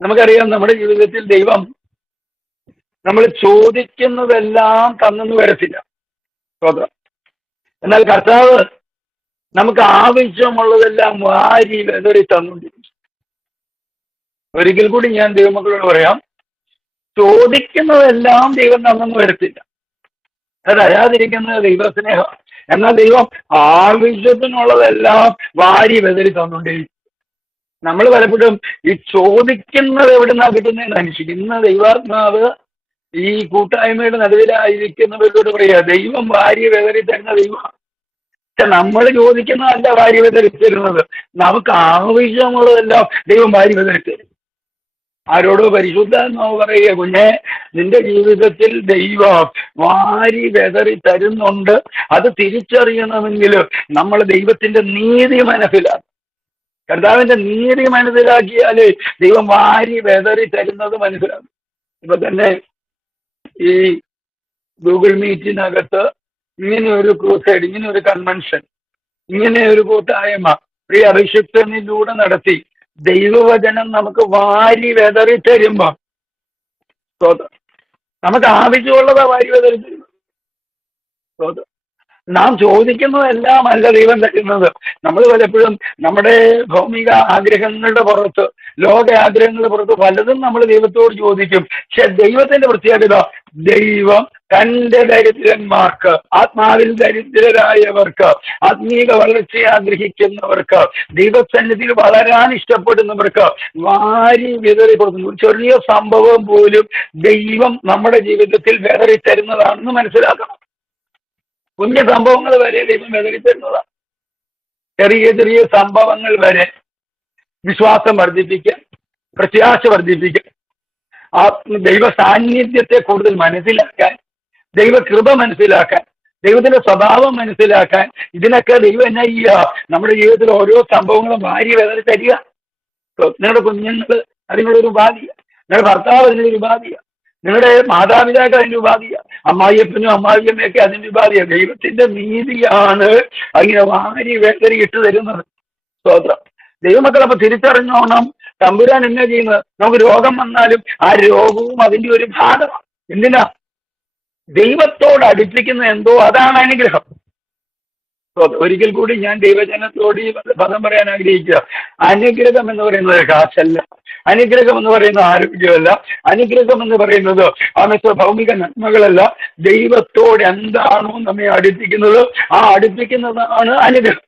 നമുക്കറിയാം നമ്മുടെ ജീവിതത്തിൽ ദൈവം നമ്മൾ ചോദിക്കുന്നതെല്ലാം തന്നെന്ന് വരത്തില്ല. സ്തോത്രം. എന്നാൽ കർത്താവ് നമുക്ക് ആവശ്യമുള്ളതെല്ലാം വാരി വെതറി തന്നുകൊണ്ടിരിക്കും. ഒരിക്കൽ കൂടി ഞാൻ ദൈവമക്കളോട് പറയാം, ചോദിക്കുന്നതെല്ലാം ദൈവം തന്നെന്ന് വരത്തില്ല. അത് അറിയാതിരിക്കുന്നത് ദൈവസ്നേഹം. എന്നാൽ ദൈവം ആവശ്യത്തിനുള്ളതെല്ലാം വാരി വെതറി തന്നുകൊണ്ടിരിക്കും. നമ്മൾ പലപ്പോഴും ഈ ചോദിക്കുന്നത് എവിടുന്നാ കിട്ടുന്നതെന്ന് അന്വേഷിക്കും. ഇന്ന് ദൈവാത്മാവ് ഈ കൂട്ടായ്മയുടെ നടുവിലായിരിക്കുന്നവരോട് പറയുക, ദൈവം വാരി വെതറി തരുന്ന ദൈവമാണ്. പക്ഷെ നമ്മൾ ചോദിക്കുന്നതല്ല വാരി വെതറി തരുന്നത്, നമുക്ക് ആവശ്യമുള്ളതെല്ലാം ദൈവം വാരി വെതറി തരും. ആരോടോ പരിശുദ്ധാത്മാവ് പറയുക, കുഞ്ഞെ നിന്റെ ജീവിതത്തിൽ ദൈവം വാരി വെതറി തരുന്നുണ്ട്. അത് തിരിച്ചറിയണമെങ്കിൽ നമ്മൾ ദൈവത്തിന്റെ നീതി മനസ്സിലാക്കും. കർത്താവിന്റെ നീതി മനസ്സിലാക്കിയാല് ദൈവം വാരി വെതറി തരുന്നത് മനസ്സിലാക്കും. ഇപ്പൊ തന്നെ ഈ ഗൂഗിൾ മീറ്റിനകത്ത് ഇങ്ങനെ ഒരു ക്രൂസൈഡ്, ഇങ്ങനെ ഒരു കൺവെൻഷൻ, ഇങ്ങനെ ഒരു കൂട്ടായ്മ പ്രിയ അഭിഷിക്തനിലൂടെ നടത്തി ദൈവവചനം നമുക്ക് വാരി വെതറി തരുമ്പോ നമുക്ക് ആവശ്യമുള്ളതാ വാരി വെതറി തരുന്നത്. നാം ചോദിക്കുന്നതെല്ലാം അല്ല ദൈവം തരുന്നത്. നമ്മൾ പലപ്പോഴും നമ്മുടെ ഭൗമിക ആഗ്രഹങ്ങളുടെ പുറത്ത്, ലോക ആഗ്രഹങ്ങളുടെ പുറത്ത് പലതും നമ്മൾ ദൈവത്തോട് ചോദിക്കും. പക്ഷെ ദൈവത്തിന്റെ പ്രത്യേകത, ദൈവം തന്റെ ദരിദ്രന്മാർക്ക്, ആത്മാവിൽ ദരിദ്രരായവർക്ക്, ആത്മീക വളർച്ചയെ ആഗ്രഹിക്കുന്നവർക്ക്, ദൈവസന്നിധിയിൽ വളരാൻ ഇഷ്ടപ്പെടുന്നവർക്ക് വാരി വിതറി കൊടുക്കുന്നു. ചെറിയ സംഭവം പോലും ദൈവം നമ്മുടെ ജീവിതത്തിൽ വിതറി തരുന്നതാണെന്ന് മനസ്സിലാക്കണം. കുഞ്ഞു സംഭവങ്ങൾ വരെ ദൈവം വിതറി തരുന്നതാണ്. ചെറിയ ചെറിയ സംഭവങ്ങൾ വരെ വിശ്വാസം വർദ്ധിപ്പിക്കാൻ, പ്രത്യാശ വർദ്ധിപ്പിക്കാൻ, ആ ദൈവ സാന്നിധ്യത്തെ കൂടുതൽ മനസ്സിലാക്കാൻ, ദൈവകൃപ മനസ്സിലാക്കാൻ, ദൈവത്തിന്റെ സ്വഭാവം മനസ്സിലാക്കാൻ, ഇതിനൊക്കെ ദൈവം എന്നാ ചെയ്യുക? നമ്മുടെ ജീവിതത്തിൽ ഓരോ സംഭവങ്ങളും വാരി വിതറി തരിക. നിങ്ങളുടെ കുഞ്ഞുങ്ങൾ അതിനുള്ള ഒരു ഉപാധിയാണ്, നിങ്ങളുടെ ഭർത്താവ് അതിനൊരു ഉപാധിയാണ്, നിങ്ങളുടെ മാതാപിതാക്കൾ അതിന്റെ ഉപാധിയാണ്, അമ്മായിയപ്പനും അമ്മായിയമ്മയൊക്കെ അതിന്റെ ഉപാധിയാണ്. ദൈവത്തിന്റെ നീതിയാണ് അങ്ങനെ വാരി വേദന ഇട്ട് തരുന്നത്. സ്തോത്രം. ദൈവമക്കൾ അപ്പൊ തിരിച്ചറിഞ്ഞോണം, തമ്പുരാൻ എന്നാ ചെയ്യുന്നത്? നമുക്ക് രോഗം വന്നാലും ആ രോഗവും അതിന്റെ ഒരു ഭാഗമാണ്. എന്തിനാ? ദൈവത്തോട് അടുപ്പിക്കുന്ന എന്തോ അതാണ് അനുഗ്രഹം. ഒരിക്കൽ കൂടി ഞാൻ ദൈവജനത്തോട് ഈ പദം പറയാൻ ആഗ്രഹിക്കുക. അനുഗ്രഹം എന്ന് പറയുന്നത് കാശല്ല, അനുഗ്രഹം എന്ന് പറയുന്നത് ആരോഗ്യമല്ല, അനുഗ്രഹം എന്ന് പറയുന്നത് ആമേശ്വര ഭൗമിക നന്മകളല്ല. ദൈവത്തോട് എന്താണോ നമ്മെ അടുപ്പിക്കുന്നത്, ആ അടുപ്പിക്കുന്നതാണ് അനുഗ്രഹം.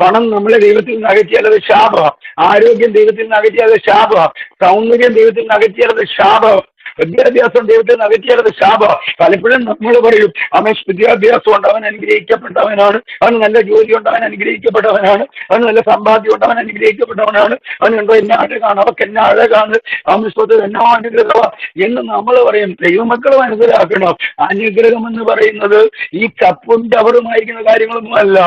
പണം നമ്മളെ ദൈവത്തിൽ നിന്ന് അകറ്റിയാൽ അത് ശാപം, ആരോഗ്യം ദൈവത്തിൽ നിന്ന് അകറ്റിയാൽ അത് ശാപം, സൗന്ദര്യം ദൈവത്തിൽ നിന്ന് അകറ്റിയാൽ അത് ശാപം, വിദ്യാഭ്യാസം ദൈവത്തിൽ നിന്ന് അകറ്റിയാൽ ശാപം. പലപ്പോഴും നമ്മൾ പറയും, അവൻ വിദ്യാഭ്യാസം ഉണ്ട്, അവൻ അനുഗ്രഹിക്കപ്പെട്ടവനാണ്, അവന് നല്ല ജോലി ഉണ്ട്, അവൻ അനുഗ്രഹിക്കപ്പെട്ടവനാണ്, അവന് നല്ല സമ്പാദ്യം ഉണ്ട്, അവൻ അനുഗ്രഹിക്കപ്പെട്ടവനാണ്, അവനുണ്ടോ എന്നെ അഴകാണ്, അവർക്ക് എന്നെ അഴകാണ്, അവൻ സ്വത്ത് എന്നോ അനുഗ്രഹമാണ് എന്ന് നമ്മൾ പറയും. ദൈവമക്കൾ മനസ്സിലാക്കണം, അനുഗ്രഹം എന്ന് പറയുന്നത് ഈ കപ്പും ചവറുമായിരിക്കുന്ന കാര്യങ്ങളൊന്നും അല്ല.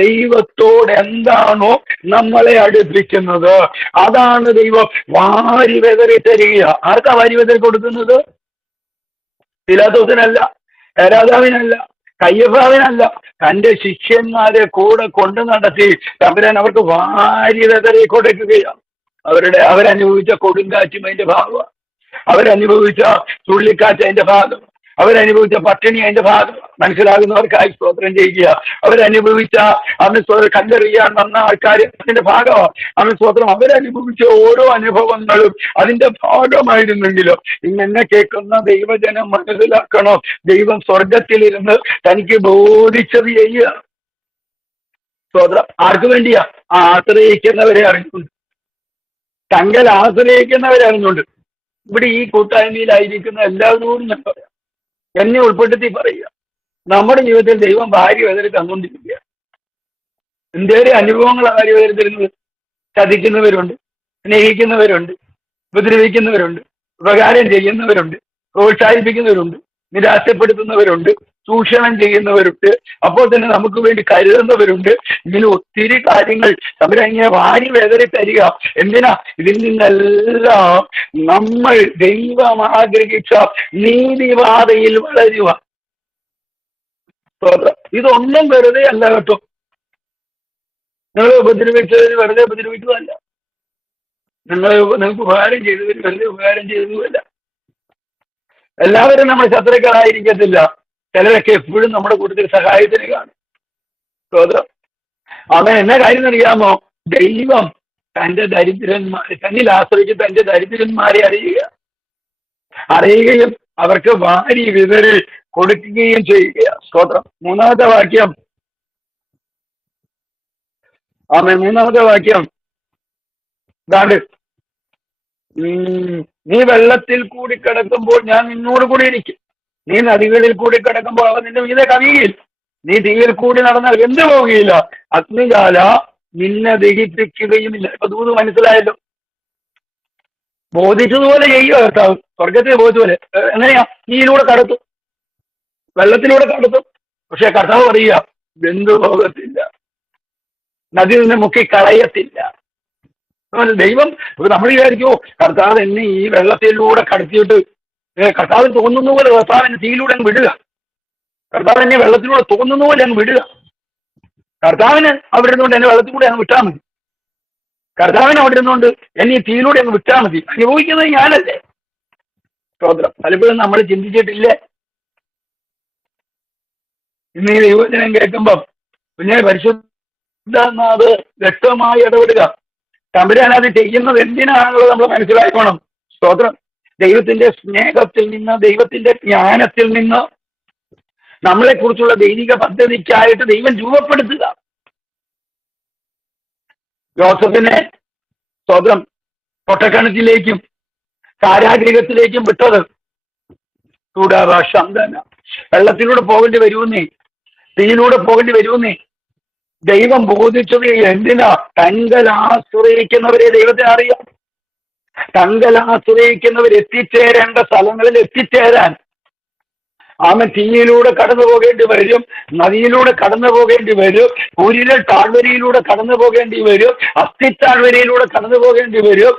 ദൈവത്തോട് എന്താണോ നമ്മളെ അടുപ്പിക്കുന്നത്, അതാണ് ദൈവം വാരി വെതറി തരിക. ആർക്കാ വാരി വെതറി കൊടുക്കുന്നത്? പിലാത്തോസിനല്ല, രാജാവിനല്ല, കയ്യഫാവിനല്ല, തന്റെ ശിഷ്യന്മാരെ കൂടെ കൊണ്ടു നടത്തി തമ്പുരാൻ അവർക്ക് വാരി വെതറി കൊടുക്കുകയാണ്. അവരനുഭവിച്ച കൊടുങ്കാറ്റും അതിന്റെ ഭാഗമാണ്, അവരനുഭവിച്ച ചുഴലിക്കാറ്റ് അതിന്റെ ഭാഗം, അവരനുഭവിച്ച പട്ടിണി അതിന്റെ ഭാഗം. മനസ്സിലാകുന്നവർക്കായി സ്തോത്രം ചെയ്യുക. അവരനുഭവിച്ച അവന് കല്ലെറിയാൻ വന്ന ആൾക്കാർ അതിന്റെ ഭാഗമാണ്. അവൻ സ്തോത്രം. അവരനുഭവിച്ച ഓരോ അനുഭവങ്ങളും അതിന്റെ ഭാഗമായിരുന്നെങ്കിലും ഇന്നെന്നെ കേൾക്കുന്ന ദൈവജനം മനസ്സിലാക്കണം, ദൈവം സ്വർഗത്തിലിരുന്ന് തനിക്ക് ബോധിച്ചത് ചെയ്യുക. സ്തോത്രം. ആർക്ക് വേണ്ടിയാ? ആശ്രയിക്കുന്നവരെ അറിഞ്ഞുകൊണ്ട്, തങ്ങൾ ആശ്രയിക്കുന്നവരെ അറിഞ്ഞുകൊണ്ട്. ഇവിടെ ഈ കൂട്ടായ്മയിലായിരിക്കുന്ന എല്ലാവരോടും ഞാൻ പറയാം, എന്നെ ഉൾപ്പെടുത്തി പറയുക, നമ്മുടെ ജീവിതത്തിൽ ദൈവം വാരി വെതറി തന്നുകൊണ്ടിരിക്കുക. എന്തേലും അനുഭവങ്ങൾ വാരി വെതറി തരുന്നത്. ചതിക്കുന്നവരുണ്ട്, സ്നേഹിക്കുന്നവരുണ്ട്, ഉപദ്രവിക്കുന്നവരുണ്ട്, ഉപകാരം ചെയ്യുന്നവരുണ്ട്, പ്രോത്സാഹിപ്പിക്കുന്നവരുണ്ട്, നിരാശപ്പെടുത്തുന്നവരുണ്ട്, ചൂഷണം ചെയ്യുന്നവരുണ്ട്, അപ്പോൾ തന്നെ നമുക്ക് വേണ്ടി കരുതുന്നവരുണ്ട്. ഇങ്ങനെ ഒത്തിരി കാര്യങ്ങൾ അവരങ്ങനെ വാരി വെതറി തരിക. എന്തിനാ? ഇതിൽ നിന്നെല്ലാം നമ്മൾ ദൈവം ആഗ്രഹിച്ച നീതിപാതയിൽ വളരുക. ഇതൊന്നും വെറുതെ അല്ല കേട്ടോ. നിങ്ങൾ ഉപദ്രവിച്ചതിന് വെറുതെ ഉപദ്രവിച്ചതല്ല. നിങ്ങൾക്ക് ഉപകാരം ചെയ്തവർ വലിയ ഉപകാരം ചെയ്തതുമല്ല. എല്ലാവരും നമ്മുടെ ശത്രുക്കളായിരിക്കത്തില്ല. ചിലരൊക്കെ എപ്പോഴും നമ്മുടെ കൂട്ടത്തിൽ സഹായത്തിന് കാണും. സ്തോത്രം. അവൻ എന്നാ കാര്യം അറിയാമോ? ദൈവം തന്റെ ദരിദ്രന്മാരെ തന്നിൽ ആശ്രയിച്ച് തന്റെ ദരിദ്രന്മാരെ അറിയുകയും അവർക്ക് വാരി വിതറി കൊടുക്കുകയും ചെയ്യുക. സ്തോത്രം. മൂന്നാമത്തെ വാക്യം. മൂന്നാമത്തെ വാക്യം ഇതാണ്: നീ വെള്ളത്തിൽ കൂടി കിടക്കുമ്പോൾ ഞാൻ നിന്നോട് കൂടി ഇരിക്കും. നീ നദികളിൽ കൂടി കിടക്കുമ്പോൾ അവ നിന്റെ മീതെ കവിയുകയില്ല. നീ തീയിൽ കൂടി നടന്നാൽ വെന്തു പോവുകയില്ല. അഗ്നിജാല നിന്നെ ദഹിപ്പിക്കുകയുമില്ല. ഇപ്പൊ ദൂത് മനസ്സിലായല്ലോ. ബോധിച്ചതുപോലെ ചെയ്യുക കർത്താവ്. സ്വർഗത്തിൽ ബോധിച്ചതുപോലെ. എങ്ങനെയാ? തീയിലൂടെ കടത്തും, വെള്ളത്തിലൂടെ കടത്തും. പക്ഷെ കർത്താവ് പറയുക വെന്തു പോകത്തില്ല, നദി നിന്നെ മുക്കി കളയത്തില്ല. ദൈവം നമ്മൾ വിചാരിക്കുമോ കർത്താവ് എന്നെ ഈ വെള്ളത്തിലൂടെ കടത്തിയിട്ട് കർത്താവിന് തോന്നുന്ന പോലെ കർത്താവ് എന്നെ തീയിലൂടെ അങ്ങ് വിടുക, കർത്താവ് എന്നെ വെള്ളത്തിലൂടെ തോന്നുന്ന പോലെ അങ്ങ് വിടുക. കർത്താവിന് അവിടെ ഇരുന്നുകൊണ്ട് എന്നെ വെള്ളത്തിൽ കൂടെ അങ്ങ് വിട്ടാൽ മതി. കർത്താവിന് അവിടെ ഇരുന്നുകൊണ്ട് എന്നെ ഈ തീയിലൂടെ അങ്ങ് വിട്ടാൽ മതി. അനുഭവിക്കുന്നത് ഞാനല്ലേ. സ്തോത്രം. പലപ്പോഴും നമ്മൾ ചിന്തിച്ചിട്ടില്ലേ? ഇന്ന് ഈ ദൈവവചനം കേൾക്കുമ്പം പിന്നെ പരിശുദ്ധാത്മാവ് വ്യക്തമായി ഇടപെടുക. തമ്പുരാൻ അത് ചെയ്യുന്നത് എന്തിനാണുള്ളത് നമ്മൾ മനസ്സിലാക്കണം. സ്തോത്രം. ദൈവത്തിന്റെ സ്നേഹത്തിൽ നിന്ന്, ദൈവത്തിന്റെ ജ്ഞാനത്തിൽ നിന്ന് നമ്മളെ കുറിച്ചുള്ള ദൈവിക പദ്ധതിക്കായിട്ട് ദൈവം രൂപപ്പെടുത്തുക. ജോസഫിനെ സ്തോത്രം പൊട്ടക്കണത്തിലേക്കും കാരാഗൃഹത്തിലേക്കും വിട്ടത് ചൂടാഭാഷന്തന വെള്ളത്തിലൂടെ പോകേണ്ടി വരുമെന്നേ, തീയിലൂടെ പോകേണ്ടി വരുമെന്നേ ദൈവം ബോധിച്ചത് എന്തിനാ? തങ്കൽ ആശ്രയിക്കുന്നവരെ ദൈവത്തെ അറിയാം. തങ്കൽ ആശ്രയിക്കുന്നവർ എത്തിച്ചേരേണ്ട സ്ഥലങ്ങളിൽ എത്തിച്ചേരാൻ തീയിലൂടെ കടന്നു പോകേണ്ടി വരും, നദിയിലൂടെ കടന്നു പോകേണ്ടി വരും, ഊരിലെ താഴ്വരയിലൂടെ കടന്നു പോകേണ്ടി വരും, അസ്ഥിത്താഴ്വരയിലൂടെ കടന്നു പോകേണ്ടി വരും.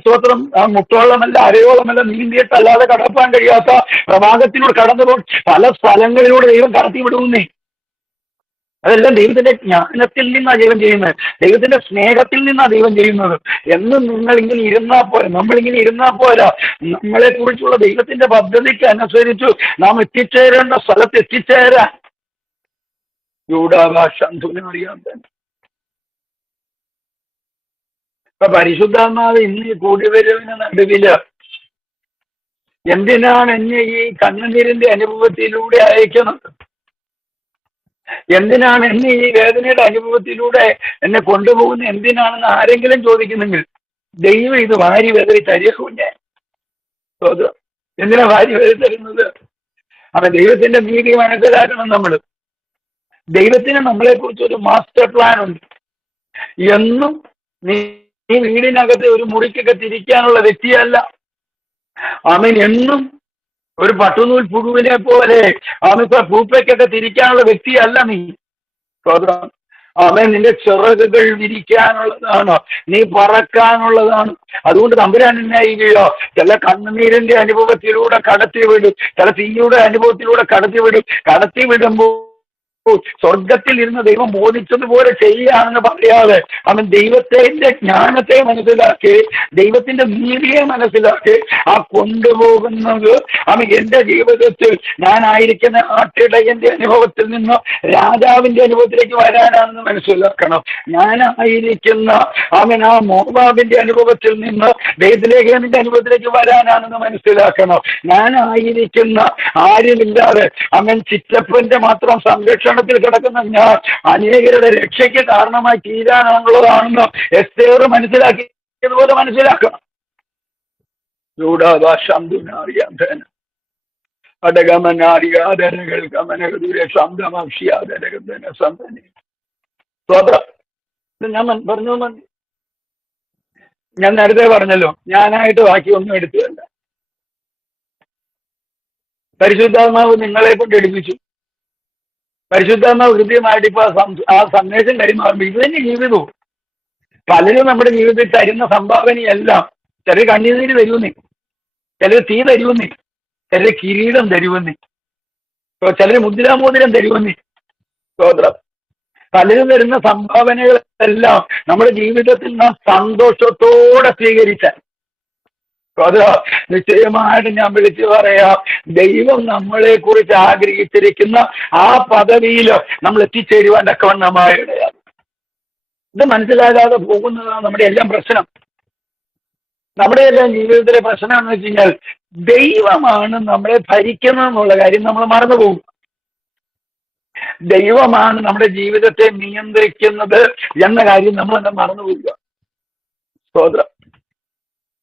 സ്തോത്രം മുട്ടോളമല്ല അരയോളമല്ല നീന്തിയിട്ടല്ലാതെ കടപ്പാൻ കഴിയാത്ത പ്രവാഹത്തിലൂടെ കടന്നു പോകും പല സ്ഥലങ്ങളിലൂടെ ദൈവം കടത്തി വിടുന്നേ. അതെല്ലാം ദൈവത്തിന്റെ ജ്ഞാനത്തിൽ നിന്നാണ് ദൈവം ചെയ്യുന്നത്, ദൈവത്തിന്റെ സ്നേഹത്തിൽ നിന്നാണ് ദൈവം ചെയ്യുന്നത്. എന്നും നിങ്ങളിങ്ങനെ ഇരുന്നാൽ പോരാ, നമ്മളിങ്ങനെ ഇരുന്നാൽ പോരാ. നമ്മളെ കുറിച്ചുള്ള ദൈവത്തിന്റെ പദ്ധതിക്ക് അനുസരിച്ചു നാം എത്തിച്ചേരേണ്ട സ്ഥലത്ത് എത്തിച്ചേരാൻ അറിയാൻ തന്നെ. ഇപ്പൊ പരിശുദ്ധാത്മാവ് ഇന്ന് കൂടിവരവിന് നടുവില് എന്തിനാണ് എന്നെ ഈ കണ്ണുനീരിന്റെ അനുഭവത്തിലൂടെ അയക്കുന്നത്? എന്തിനാണ് എന്നെ ഈ വേദനയുടെ അനുഭവത്തിലൂടെ എന്നെ കൊണ്ടുപോകുന്നത് എന്തിനാണെന്ന് ആരെങ്കിലും ചോദിക്കുന്നെങ്കിൽ ദൈവം ഇത് വാരി വേദന തരുകയുണ്ട്. എന്തിനാ വാരി വേദന തരുന്നത്? അപ്പൊ ദൈവത്തിന്റെ നീതി മനസ്സിലാക്കണം. നമ്മൾ ദൈവത്തിന് നമ്മളെ കുറിച്ച് ഒരു മാസ്റ്റർ പ്ലാൻ ഉണ്ട്. എന്നും നീ വീടിനകത്ത് ഒരു മുറിക്കൊക്കെ തിരിക്കാനുള്ള വ്യക്തിയല്ല. എന്നും ഒരു പട്ടുനൂൽ പുഴുവിനെ പോലെ പൂപ്പയ്ക്കൊക്കെ തിരിക്കാനുള്ള വ്യക്തിയല്ല നീ. നിന്റെ ചിറകുകൾ വിരിക്കാനുള്ളതാണ്, നീ പറക്കാനുള്ളതാണ്. അതുകൊണ്ട് തമ്പുരാൻ എന്നായിരിക്കുകയോ ചില കണ്ണുനീരിന്റെ അനുഭവത്തിലൂടെ കടത്തിവിടും, ചില തീയുടെ അനുഭവത്തിലൂടെ കടത്തിവിടുമ്പോൾ സ്വർഗത്തിൽ ഇരുന്ന് ദൈവം ബോധിച്ചതുപോലെ ചെയ്യുകയാണെന്ന് പറയാതെ ദൈവത്തിന്റെ ജ്ഞാനത്തെ മനസ്സിലാക്കി, ദൈവത്തിന്റെ നീതിയെ മനസ്സിലാക്കി കൊണ്ടുപോകുന്നത് എന്റെ ജീവിതത്തിൽ ഞാനായിരിക്കുന്ന ആട്ടിടയന്റെ അനുഭവത്തിൽ നിന്ന് രാജാവിന്റെ അനുഭവത്തിലേക്ക് വരാനാണെന്ന് മനസ്സിലാക്കണം. ഞാനായിരിക്കുന്ന ആ മോവാബിന്റെ അനുഭവത്തിൽ നിന്ന് ബേത്ലേഹേമിന്റെ അനുഭവത്തിലേക്ക് വരാനാണെന്ന് മനസ്സിലാക്കണം. ഞാനായിരിക്കുന്ന ആരുമില്ലാതെ ചിറ്റപ്പന്റെ മാത്രം സംരക്ഷണത്തിൽ കിടക്കുന്ന ഞാൻ അനേകരുടെ രക്ഷയ്ക്ക് കാരണമായി തീരാനുള്ളതാണെന്ന് എസ്തേർ മനസ്സിലാക്കിയതുപോലെ മനസ്സിലാക്കണം. ഞാൻ നേരത്തെ പറഞ്ഞല്ലോ, ഞാനായിട്ട് ബാക്കിയൊന്നും എടുത്തതല്ല. പരിശുദ്ധാത്മാവ് നിങ്ങളെ കൊണ്ട് എടുപ്പിച്ചു. പരിശുദ്ധാത്മാവ് കൃത്യമായിട്ട് ഇപ്പൊ ആ സന്ദേശം കൈമാറുമ്പോൾ ഇത് തന്നെ ജീവിതവും. പലരും നമ്മുടെ ജീവിതത്തിൽ തരുന്ന സംഭാവനയെല്ലാം ചിലർ കണ്ണീര് തരുമെന്നേ, ചിലർ തീ തരുമെന്നേ, ചിലർ കിരീടം തരുമെന്നേ, ചിലർ മുദ്രാമോതിരം തരുമെന്നേ. സ്തോത്രം. പലരും തരുന്ന സംഭാവനകളെല്ലാം നമ്മുടെ ജീവിതത്തിൽ നാം സന്തോഷത്തോടെ സ്വീകരിച്ചാൽ അത് നിശ്ചയമായിട്ട് ഞാൻ വിളിച്ചു പറയാം, ദൈവം നമ്മളെ കുറിച്ച് ആഗ്രഹിച്ചിരിക്കുന്ന ആ പദവിയിൽ നമ്മൾ എത്തിച്ചേരുവാൻ തക്കവണ്ണമായ ഇടയാണ്. ഇത് മനസ്സിലാകാതെ പോകുന്നതാണ് നമ്മുടെ എല്ലാം പ്രശ്നം. നമ്മുടെ എല്ലാം ജീവിതത്തിലെ പ്രശ്നം എന്ന് വെച്ച് കഴിഞ്ഞാൽ ദൈവമാണ് നമ്മളെ ഭരിക്കുന്നത് എന്നുള്ള കാര്യം നമ്മൾ മറന്നുപോകും. ദൈവമാണ് നമ്മുടെ ജീവിതത്തെ നിയന്ത്രിക്കുന്നത് എന്ന കാര്യം നമ്മൾ മറന്നുപോകുക. സ്തോത്രം.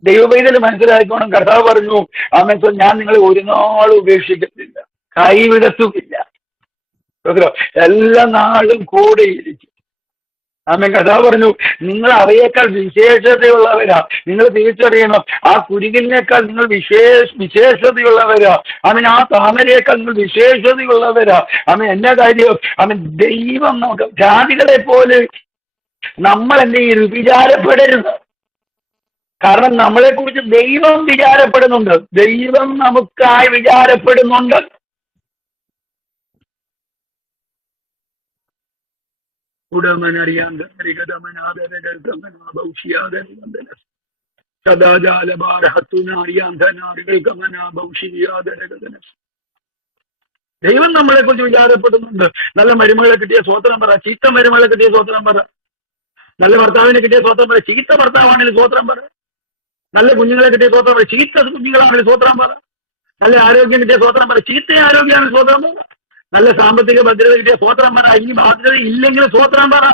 ദൈവവേദന മനസ്സിലാക്കിക്കോണം. കർത്താവ് പറഞ്ഞു, ആമേൻ, ഞാൻ നിങ്ങളെ ഒരു നാളും ഉപേക്ഷിക്കത്തില്ല, കൈവിടത്തുമില്ല. എല്ലാ നാളും കൂടെ ഇരിക്കും. ആമേൻ. കർത്താവ് പറഞ്ഞു, നിങ്ങൾ അവയേക്കാൾ വിശേഷതയുള്ളവരാ. നിങ്ങൾ തിരിച്ചറിയണം, ആ കുരുകിനേക്കാൾ നിങ്ങൾ വിശേഷതയുള്ളവരാ. ആമേൻ. ആ താമരയേക്കാൾ നിങ്ങൾ വിശേഷതയുള്ളവരാ. ആമേൻ. എന്നാ കാര്യം? ആമേൻ. ദൈവം നമുക്ക് ജാതികളെ പോലെ നമ്മൾ എന്ത് ചെയ്യരുത്, വിചാരപ്പെടരുത്. കാരണം നമ്മളെ കുറിച്ച് ദൈവം വിചാരപ്പെടുന്നുണ്ട്, ദൈവം നമുക്കായി വിചാരപ്പെടുന്നുണ്ട്. ദൈവം നമ്മളെ കുറിച്ച് വിചാരപ്പെടുന്നുണ്ട്. നല്ല മരുമകളെ കിട്ടിയ സ്വോത്രം പറ, ചീത്ത മരുമകളെ കിട്ടിയ സ്വോത്രം പറ. നല്ല ഭർത്താവിനെ കിട്ടിയ സ്വോത്രം പറ, ചീത്ത ഭർത്താവാണെങ്കിൽ സ്വോത്രം പറ. നല്ല കുഞ്ഞുങ്ങളെ കിട്ടിയ സ്വോത്രം പറ, ചീത്ത കുഞ്ഞുങ്ങളാണെങ്കിൽ സ്വോത്രം പറ. നല്ല ആരോഗ്യം കിട്ടിയ സ്വോത്രം പറ, ചീത്ത ആരോഗ്യമാണ് സ്വോത്രം പറ. നല്ല സാമ്പത്തിക ഭദ്രത കിട്ടിയ സ്വോത്രം പറ, ഇനി ബാധ്യത ഇല്ലെങ്കിൽ സ്വോത്രം പറ.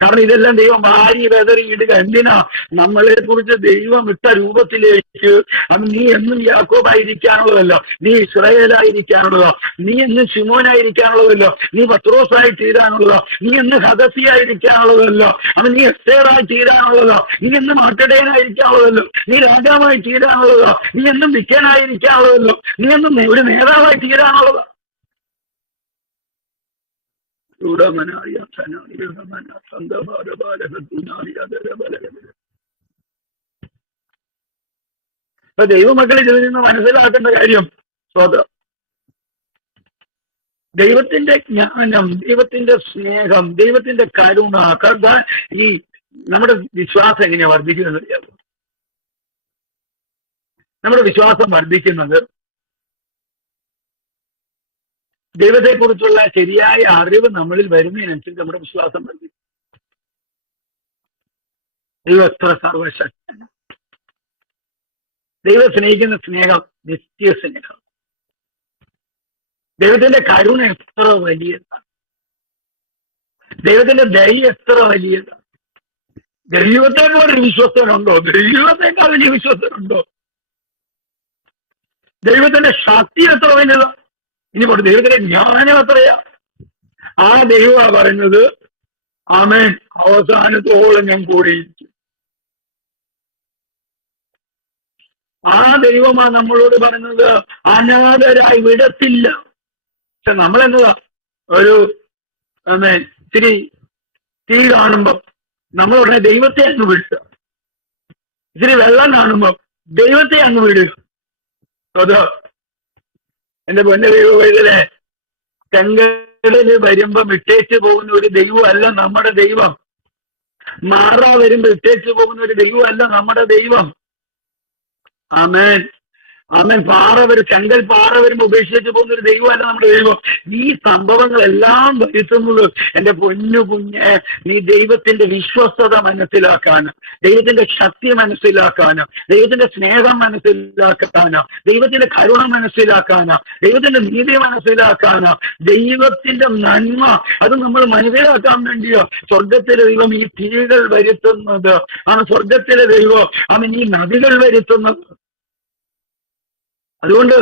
കാരണം ഇതെല്ലാം ദൈവം വാരി വെതറിയിടുക. എന്തിനാ? നമ്മളെ കുറിച്ച് ദൈവം ഇട്ട രൂപത്തിലേക്ക്. അത് നീ എന്നും യാക്കോബായിരിക്കാനുള്ളതല്ലോ, നീ ഇസ്രായേലായിരിക്കാനുള്ളതോ, നീ എന്നും ശിമോനായിരിക്കാനുള്ളതല്ലോ, നീ പത്രോസായി തീരാനുള്ളതോ, നീ എന്ന് ഹദസിയായിരിക്കാനുള്ളതല്ലോ, അത് നീ എസ്തേറായി തീരാനുള്ളതോ, നീ എന്നും മാറ്റടയനായിരിക്കാനുള്ളതല്ലോ, നീ രാജാവായി തീരാനുള്ളതോ, നീ എന്നും വിഖ്യാനായിരിക്കാനുള്ളതല്ലോ, നീ എന്നും ഒരു നേതാവായി തീരാനുള്ളതോ. ദൈവമക്കളെ ഇതിൽ നിന്ന് മനസ്സിലാക്കേണ്ട കാര്യം, സ്വതം ദൈവത്തിന്റെ ജ്ഞാനം, ദൈവത്തിന്റെ സ്നേഹം, ദൈവത്തിന്റെ കരുണ. ഈ നമ്മുടെ വിശ്വാസം എങ്ങനെയാ വർദ്ധിക്കുന്നത്? നമ്മുടെ വിശ്വാസം വർദ്ധിക്കുന്നത് ദൈവത്തെക്കുറിച്ചുള്ള ശരിയായ അറിവ് നമ്മളിൽ വരുന്നതിനനുസരിച്ച് നമ്മുടെ വിശ്വാസം വർദ്ധിക്കും. ദൈവം എത്ര സർവശക്തൻ! ദൈവം സ്നേഹിക്കുന്ന സ്നേഹം നിത്യ സ്നേഹം. ദൈവത്തിന്റെ കരുണ എത്ര വലിയതാണ്! ദൈവത്തിന്റെ ദയ എത്ര വലിയതാണ്! ദൈവത്തെക്കാൾ ഒരു വിശ്വസ്തനുണ്ടോ? ദൈവത്തെക്കാൾ വലിയ വിശ്വസ്തനുണ്ടോ? ദൈവത്തിന്റെ ശക്തി എത്ര വലുതാണ്! ഇനി പോട്ടെ, ദൈവത്തിന്റെ ജ്ഞാനം എത്രയാ! ആ ദൈവമാ പറഞ്ഞത്, ആമേൻ, അവസാനത്തോളം ഞാൻ കൂടിയിരിക്കും. ആ ദൈവമാ നമ്മളോട് പറഞ്ഞത്, അനാഥരായി വിടത്തില്ല. പക്ഷെ നമ്മളെന്നതാ, ഒരു ഇത്തിരി തീ കാണുമ്പം നമ്മൾ ഉടനെ ദൈവത്തെ അങ്ങ് വിടുക. ഇത്തിരി വെള്ളം കാണുമ്പം ദൈവത്തെ അങ്ങ് വിടുക. അത് എന്റെ പൊന്ന ദൈവവേദനെ, ചെങ്കടല് വരുമ്പോ ഇട്ടേച്ച് പോകുന്ന ഒരു ദൈവമല്ല നമ്മുടെ ദൈവം. മാറ വരുമ്പോ ഇട്ടേച്ച് പോകുന്ന ഒരു ദൈവമല്ല നമ്മുടെ ദൈവം. ആമേൻ, ആമേൻ. ചെങ്കൽ പാറ വരുമ്പോ ഉപേക്ഷിച്ച് പോകുന്ന ഒരു ദൈവമല്ല നമ്മുടെ ദൈവം. ഈ സംഭവങ്ങളെല്ലാം വരുത്തുന്നത് എന്റെ പൊന്നു കുഞ്ഞ്, നീ ദൈവത്തിന്റെ വിശ്വസ്തത മനസ്സിലാക്കാനും, ദൈവത്തിന്റെ ശക്തി മനസ്സിലാക്കാനും, ദൈവത്തിന്റെ സ്നേഹം മനസ്സിലാക്കാനോ, ദൈവത്തിന്റെ കരുണ മനസ്സിലാക്കാനോ, ദൈവത്തിന്റെ നീതി മനസ്സിലാക്കാനോ, ദൈവത്തിന്റെ നന്മ അത് നമ്മൾ മനസ്സിലാക്കാൻ വേണ്ടിയോ സ്വർഗത്തിലെ ദൈവം ഈ തീകൾ വരുത്തുന്നത്. ആണ് സ്വർഗത്തിലെ ദൈവം അവൻ ഈ നദികൾ വരുത്തുന്നത്. അതുകൊണ്ട്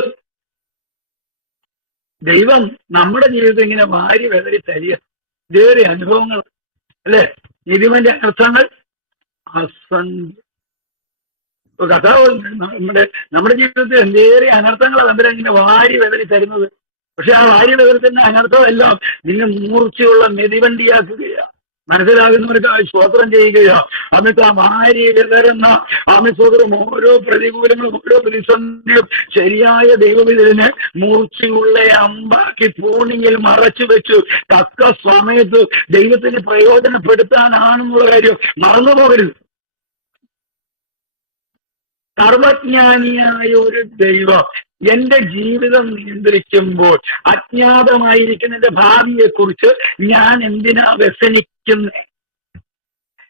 ദൈവം നമ്മുടെ ജീവിതം ഇങ്ങനെ വാരി വെതറി തരിക. ഇതേറെ അനുഭവങ്ങൾ അല്ലെ? നീതിമാന്റെ അർത്ഥങ്ങൾ അസംഖ്യം. കഥാവ് നമ്മുടെ ജീവിതത്തിൽ എന്തേറെ അനർത്ഥങ്ങളാണ് തമ്പുരാൻ ഇങ്ങനെ വാരി വെതറി തരുന്നത്. പക്ഷെ ആ വാരി വെതറി തന്നെ അനർത്ഥമെല്ലാം നിന്നെ മൂർച്ചയുള്ള മെതിവണ്ടിയാക്കുകയാണ്. മനസ്സിലാകുന്നവർക്കായി സ്തോത്രം ചെയ്യുകയോ അമിത് ആ വാരി വിതരുന്ന അമിസ്വതം ഓരോ പ്രതികൂലങ്ങളും ഓരോ പ്രതിസന്ധിയും ശരിയായ ദൈവവിധനെ മൂർച്ചയുള്ള അമ്പാക്കി പൂണിയിൽ മറച്ചു വെച്ചു തക്ക സമയത്ത് ദൈവത്തിന് പ്രയോജനപ്പെടുത്താനാണെന്നുള്ള കാര്യം മറന്നു പോകരുത്. സർവജ്ഞാനിയായ ഒരു ദൈവം എന്റെ ജീവിതം നിയന്ത്രിക്കുമ്പോൾ അജ്ഞാതമായിരിക്കുന്ന എന്റെ ഭാവിയെ കുറിച്ച് ഞാൻ എന്തിനാ വ്യസനിക്കുന്നേ?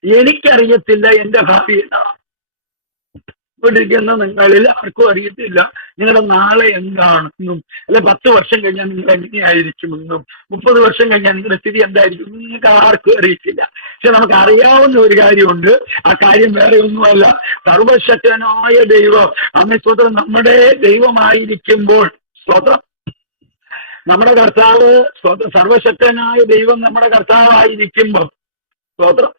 എനിക്കറിയത്തില്ല എന്റെ ഭാവി എന്നാ. ഇരിക്കുന്ന നിങ്ങളിൽ ആർക്കും അറിയത്തില്ല നിങ്ങളുടെ നാളെ എന്താണെന്നും, അല്ലെ 10 വർഷം കഴിഞ്ഞാൽ നിങ്ങൾ എങ്ങനെയായിരിക്കുമെന്നും, 30 വർഷം കഴിഞ്ഞാൽ നിങ്ങളുടെ സ്ഥിതി എന്തായിരിക്കും നിങ്ങൾക്ക് ആർക്കും അറിയത്തില്ല. പക്ഷെ നമുക്ക് അറിയാവുന്ന ഒരു കാര്യമുണ്ട്. ആ കാര്യം വേറെ ഒന്നുമല്ല, സർവശക്തനായ ദൈവം അമ്മ സ്വതന്ത്രം നമ്മുടെ ദൈവമായിരിക്കുമ്പോൾ, സ്വതന്ത്രം നമ്മുടെ കർത്താവ്, സർവശക്തനായ ദൈവം നമ്മുടെ കർത്താവായിരിക്കുമ്പോൾ, സ്വതന്ത്രം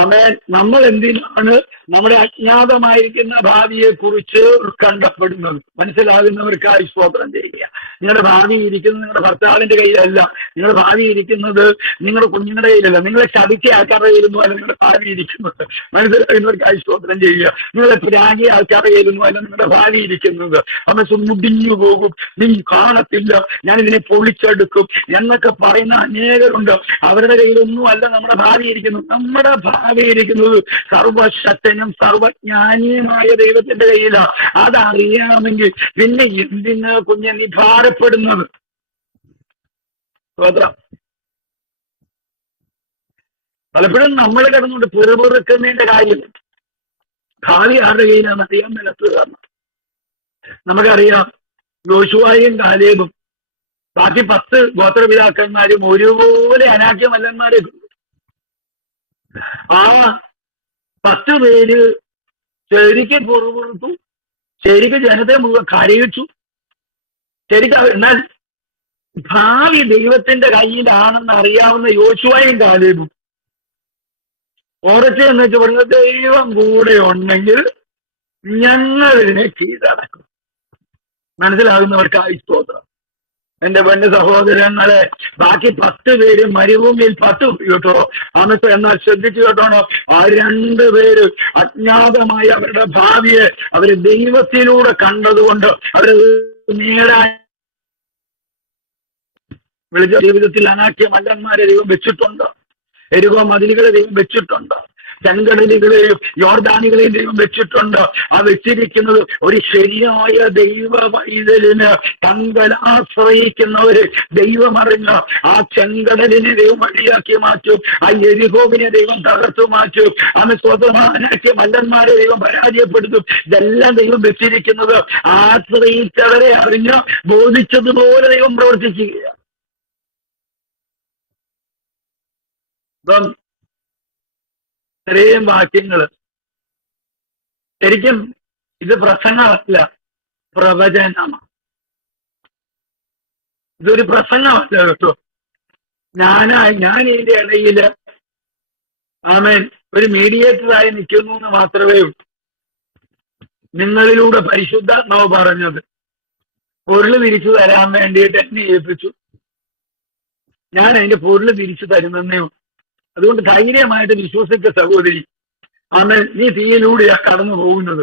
ആമേൻ, നമ്മൾ എന്തിനാണ് നമ്മുടെ അജ്ഞാതമായിരിക്കുന്ന ഭാവിയെ കുറിച്ച് കണ്ടപ്പെടുന്നത്? മനസ്സിലാകുന്നവർക്കായി സ്തോത്രം ചെയ്യുക. നിങ്ങളുടെ ഭാവി ഇരിക്കുന്നത് നിങ്ങളുടെ ഭർത്താവിന്റെ കയ്യിലല്ല, നിങ്ങളുടെ ഭാവി ഇരിക്കുന്നത് നിങ്ങളുടെ കുഞ്ഞുങ്ങളുടെ കയ്യിലല്ല, നിങ്ങളെ ചതിച്ച ആൾക്കാരുടെ കയ്യിലൊന്നും അല്ല നിങ്ങളുടെ ഭാവി ഇരിക്കുന്നത്. മനസ്സിലാകുന്നവർക്കായി സ്തോത്രം ചെയ്യുക. നിങ്ങളെ പ്രാഗിയ ആൾക്കാരുടെ കയ്യിലൊന്നും അല്ല നിങ്ങളുടെ ഭാവി ഇരിക്കുന്നത്. അമ്മ മുടിഞ്ഞു പോകും, നീ കാണത്തില്ല, ഞാനിതിനെ പൊളിച്ചെടുക്കും എന്നൊക്കെ പറയുന്ന അനേകരുണ്ട്. അവരുടെ കയ്യിലൊന്നും അല്ല നമ്മുടെ ഭാവി ഇരിക്കുന്നത്. നമ്മുടെ ഭാവി ഇരിക്കുന്നത് സർവശക്തനും സർവജ്ഞാനിയുമായ ദൈവത്തിന്റെ കയ്യിലാണ്. അതറിയാമെങ്കിൽ പിന്നെ എന്തിന് കുഞ്ഞെ നീ ഭാരപ്പെടുന്നത്? പലപ്പോഴും നമ്മൾ കിടന്നുകൊണ്ട് പിറുപിറുക്കുന്നതിന്റെ കാര്യം ഭാവി ആരുടെ കയ്യിലാണെന്ന് അറിയാൻ മേലത്ത്. കാരണം നമുക്കറിയാം യോശുവയും കാലേബും ബാക്കി 10 ഗോത്രപിതാക്കന്മാരും ഒരുപോലെ അനാട്യമല്ലന്മാരെ. ആ 10 പേര് ശരിക്കും പുറപുറത്തു, ശരിക്കും ജനത്തെ മുഴുവൻ കരയിച്ചു, ശരിക്കും. എന്നാൽ ഭാവി ദൈവത്തിന്റെ കയ്യിലാണെന്ന് അറിയാവുന്ന യോശുവയും കാലേബും ഉറച്ചു എന്ന് വെച്ച് പറഞ്ഞ ദൈവം കൂടെ ഉണ്ടെങ്കിൽ ഞങ്ങൾ ഇതിനെ കീഴടക്കും. മനസ്സിലാകുന്നവർക്കായി സ്തോത്രം. എന്റെ പൊന്നു സഹോദരങ്ങളെ, ബാക്കി 10 പേര് മരുഭൂമിയിൽ 10 കേട്ടോ. അന്നത്തെ എന്നാൽ ശ്രദ്ധിച്ചു കേട്ടോണോ, ആ 2 പേര് അജ്ഞാതമായി അവരുടെ ഭാവിയെ അവര് ദൈവത്തിലൂടെ കണ്ടതുകൊണ്ട് അവര് നേടാൻ വിളിച്ച ജീവിതത്തിൽ അനാട്യ മല്ലന്മാരെ ദൈവം വെച്ചിട്ടുണ്ട്. എരികോ മതിലുകളെ ദൈവം വെച്ചിട്ടുണ്ട്. ചെങ്കടലുകളെയും യോർദാനികളെയും ദൈവം വെച്ചിട്ടുണ്ട്. ആ വെച്ചിരിക്കുന്നത് ഒരു ശരിയായ ദൈവ വൈതലിന് തങ്ങൾ ആശ്രയിക്കുന്നവര് ദൈവമറിഞ്ഞ് ആ ചെങ്കടലിനെ ദൈവം വഴിയാക്കി മാറ്റും. ആ എരിഹോവിനെ ദൈവം തകർത്തു മാറ്റും. അന്ന് സ്വതമാനാക്കിയ മല്ലന്മാരെ ദൈവം പരാജയപ്പെടുത്തും. ഇതെല്ലാം ദൈവം വെച്ചിരിക്കുന്നത് ആശ്രയിച്ചവരെ അറിഞ്ഞ് ബോധിച്ചതുപോലെ ദൈവം പ്രവർത്തിക്കുക. ഇപ്പം ഇത്രയും വാക്യങ്ങള് ശരിക്കും ഇത് പ്രസംഗമല്ല, പ്രവചനമാണ്. ഇതൊരു പ്രസംഗമല്ല കേട്ടോ. ഞാൻ ഇതിന്റെ ഇടയില് ആമേൻ ഒരു മീഡിയേറ്ററായി നിൽക്കുന്നു എന്ന് മാത്രമേ ഉള്ളൂ. നിങ്ങളിലൂടെ പരിശുദ്ധാത്മാവ് പറഞ്ഞത് പൊരുള് തിരിച്ചു തരാൻ വേണ്ടിയിട്ട് എന്നെ ഏൽപ്പിച്ചു. ഞാൻ അതിന്റെ പൊരുള് തിരിച്ചു തരുന്നേ ഉള്ളൂ. അതുകൊണ്ട് ധൈര്യമായിട്ട് വിശ്വസിച്ച സഹോദരി, ആമേൻ, നീ തീയിലൂടെയാ കടന്നു പോകുന്നത്.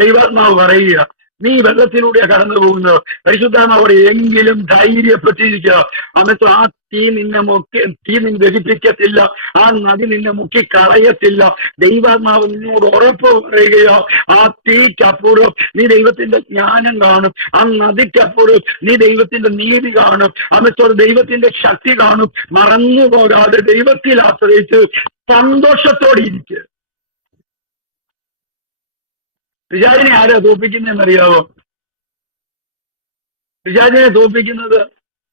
ദൈവാത്മാവ് പറയുക, നീ വെള്ളത്തിലൂടെയാ കടന്നു പോകുന്നത്. പരിശുദ്ധാത്മാവ് എങ്കിലും ധൈര്യപ്പെട്ടിരിക്കുക. അന്നത്തെ ആ തീ നിന്നെ ദഹിപ്പിക്കത്തില്ല, ആ നദി നിന്നെ മുക്കി കളയത്തില്ല. ദൈവാത്മാവ് നിന്നോട് ഉറപ്പ് പറയുകയോ, ആ തീക്കപ്പുറം നീ ദൈവത്തിന്റെ ജ്ഞാനം കാണും, ആ നദിക്കപ്പുറം നീ ദൈവത്തിന്റെ നീതി കാണും, അന്നത്തോട് ദൈവത്തിന്റെ ശക്തി കാണും. മറന്നു പോകാതെ ദൈവത്തിൽ ആശ്രയിച്ച് സന്തോഷത്തോടെ ഇരിക്കുക. പിശാചിനെ ആരാ തോപ്പിക്കുന്നതെന്നറിയാവോ? പിശാചിനെ തോപ്പിക്കുന്നത്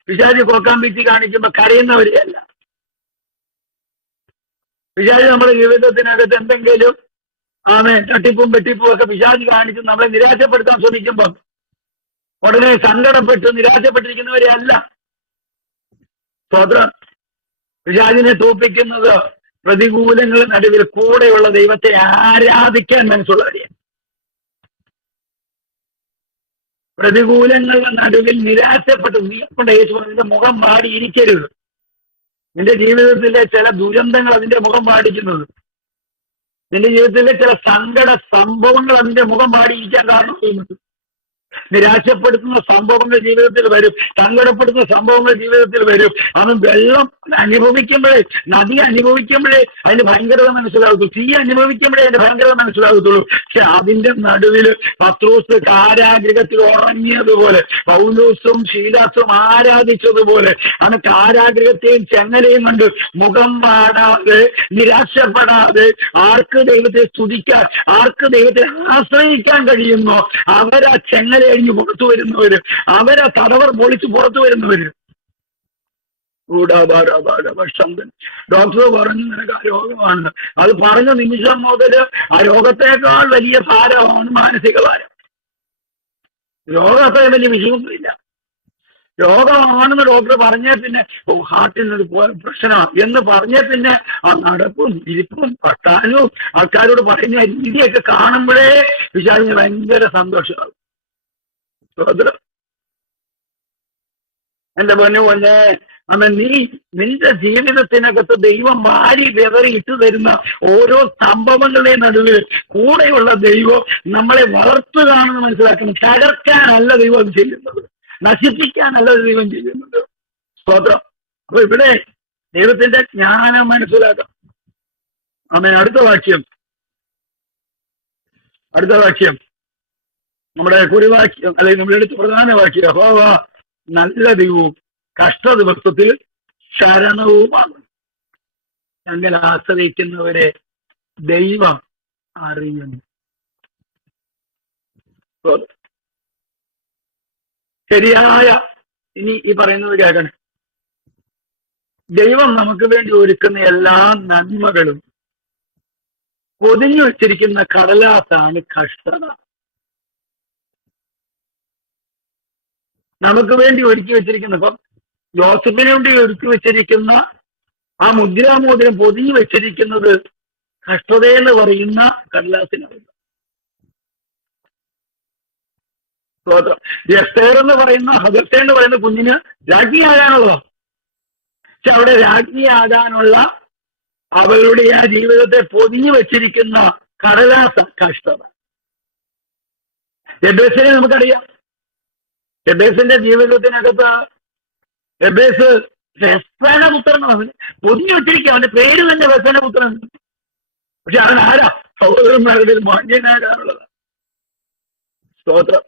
പിശാചി കോക്കാൻ പറ്റി കാണിക്കുമ്പോ കരയുന്നവരെയല്ല. പിശാചി നമ്മുടെ ജീവിതത്തിനകത്ത് എന്തെങ്കിലും തട്ടിപ്പും വെട്ടിപ്പും ഒക്കെ പിശാചി കാണിച്ച് നമ്മളെ നിരാശപ്പെടുത്താൻ ശ്രമിക്കുമ്പോ ഉടനെ സങ്കടപ്പെട്ട് നിരാശപ്പെട്ടിരിക്കുന്നവരെ അല്ല. സ്വതന്ത്രം പിശാചിനെ തോപ്പിക്കുന്നത് പ്രതികൂലങ്ങളുടെ നടുവിൽ കൂടെയുള്ള ദൈവത്തെ ആരാധിക്കാൻ മനസ്സുള്ളവരെയാണ്. പ്രതികൂലങ്ങളുടെ നടുവിൽ നിരാശപ്പെട്ട് നീ കൊണ്ട് യേശു പറഞ്ഞ മുഖം മാറിയിരിക്കരുത്. നിന്റെ ജീവിതത്തിലെ ചില ദുരന്തങ്ങൾ അതിന്റെ മുഖം പാടിക്കുന്നത്, നിന്റെ ജീവിതത്തിലെ ചില സങ്കട സംഭവങ്ങൾ അതിന്റെ മുഖം പാടിയിരിക്കാൻ കാരണം. നിരാശപ്പെടുത്തുന്ന സംഭവങ്ങൾ ജീവിതത്തിൽ വരും, സങ്കടപ്പെടുത്തുന്ന സംഭവങ്ങൾ ജീവിതത്തിൽ വരും. അവൻ വെള്ളം അനുഭവിക്കുമ്പോഴേ, നദി അനുഭവിക്കുമ്പോഴേ അതിന്റെ ഭയങ്കരത മനസ്സിലാകത്തുള്ളൂ, തീ അനുഭവിക്കുമ്പോഴേ അതിന്റെ ഭയങ്കരത മനസ്സിലാകത്തുള്ളൂ. പക്ഷെ അതിന്റെ നടുവിൽ പത്രോസ് കാരാഗൃഹത്തിൽ ഉറങ്ങിയതുപോലെ, പൗലോസും ശീലാസും ആരാധിച്ചതുപോലെ, അവന് കാരാഗൃഹത്തെയും ചെങ്ങലയും കണ്ട് മുഖം പാടാതെ, നിരാശപ്പെടാതെ, ആർക്ക് ദൈവത്തെ സ്തുതിക്കാൻ, ആർക്ക് ദൈവത്തെ ആശ്രയിക്കാൻ കഴിയുന്നോ അവരാ ചെങ്ങല കഴിഞ്ഞ് പുറത്തു വരുന്നവര്, അവരാ തടവർ പൊളിച്ച് പുറത്തു വരുന്നവര്. ഡോക്ടർ പറഞ്ഞു നിനക്ക് ആ രോഗമാണ്. അത് പറഞ്ഞ നിമിഷം മുതൽ ആ രോഗത്തെക്കാൾ വലിയ ഭാരമാണ് മാനസിക ഭാരം. രോഗത്തെ വലിയ വിഷയമൊന്നുമില്ല. രോഗമാണെന്ന് ഡോക്ടർ പറഞ്ഞേ പിന്നെ ഹാർട്ടിനൊരു പ്രശ്നമാണ് എന്ന് പറഞ്ഞേ പിന്നെ ആ നടപ്പും ഇരിപ്പും പട്ടാനും ആൾക്കാരോട് പറയുന്ന രീതിയൊക്കെ കാണുമ്പോഴേ വിചാരിച്ച് ഭയങ്കര സന്തോഷമാകും. എന്റെ പൊന്നു പൊന്നെ, നീ നിന്റെ ജീവിതത്തിനകത്ത് ദൈവം വാരി വെതറി ഇട്ടു തരുന്ന ഓരോ സംഭവങ്ങളുടെ നടുവിൽ കൂടെയുള്ള ദൈവം നമ്മളെ വളർത്തുകയാണെന്ന് മനസ്സിലാക്കണം. തകർക്കാനല്ല ദൈവം ചെയ്യുന്നത്, നശിപ്പിക്കാനല്ല ദൈവം ചെയ്യുന്നത്. സ്തോത്രം. അപ്പൊ ഇവിടെ ദൈവത്തിന്റെ ജ്ഞാനം മനസ്സിലാക്കാം. അടുത്ത വാക്യം നമ്മുടെ കുറിവാക്യം, അല്ലെങ്കിൽ നമ്മുടെ അടുത്ത് പ്രധാന വാക്യം, യഹോവ നല്ല ദൈവവും കഷ്ടദിവസത്തിൽ ശരണവുമാണ്. ഞങ്ങൾ ആശ്രയിക്കുന്നവരെ ദൈവം അറിയുന്നു. ശരിയായ ഇനി ഈ പറയുന്നത് കേൾക്കണം. ദൈവം നമുക്ക് വേണ്ടി ഒരുക്കുന്ന എല്ലാ നന്മകളും പൊതിഞ്ഞു വെച്ചിരിക്കുന്ന കടലാസാണ് കഷ്ടത. നമുക്ക് വേണ്ടി ഒരുക്കി വെച്ചിരിക്കുന്ന, ഇപ്പം ജോസഫിന് വേണ്ടി ഒരുക്കി വെച്ചിരിക്കുന്ന ആ മുദ്രാമോതിരം പൊതിഞ്ഞു വെച്ചിരിക്കുന്നത് കഷ്ടതയെന്ന് പറയുന്ന കടലാസിനാണ്. സ്തോത്രം. എസ്തേർ എന്ന് പറയുന്ന, ഹദർസേ എന്ന് പറയുന്ന കുഞ്ഞിന് രാജ്ഞിയാകാനുള്ളതാണ്. പക്ഷെ അവിടെ രാജ്ഞിയാകാനുള്ള അവരുടെ ആ ജീവിതത്തെ പൊതിഞ്ഞു വെച്ചിരിക്കുന്ന കടലാസ കഷ്ടത. എബേസിനെ നമുക്കറിയാം. എബേസിന്റെ ജീവിതത്തിനകത്ത് എബേസ് വ്യസനപുത്രനാണ്. അവന് പൊതിഞ്ഞു വെച്ചിരിക്കുക, അവന്റെ പേര് തന്നെ വ്യസനപുത്രൻ. പക്ഷെ അവൻ ആരാ? സഹോദരന്മാരുടെ മാന്യനാകാനുള്ളത്. സ്തോത്രം.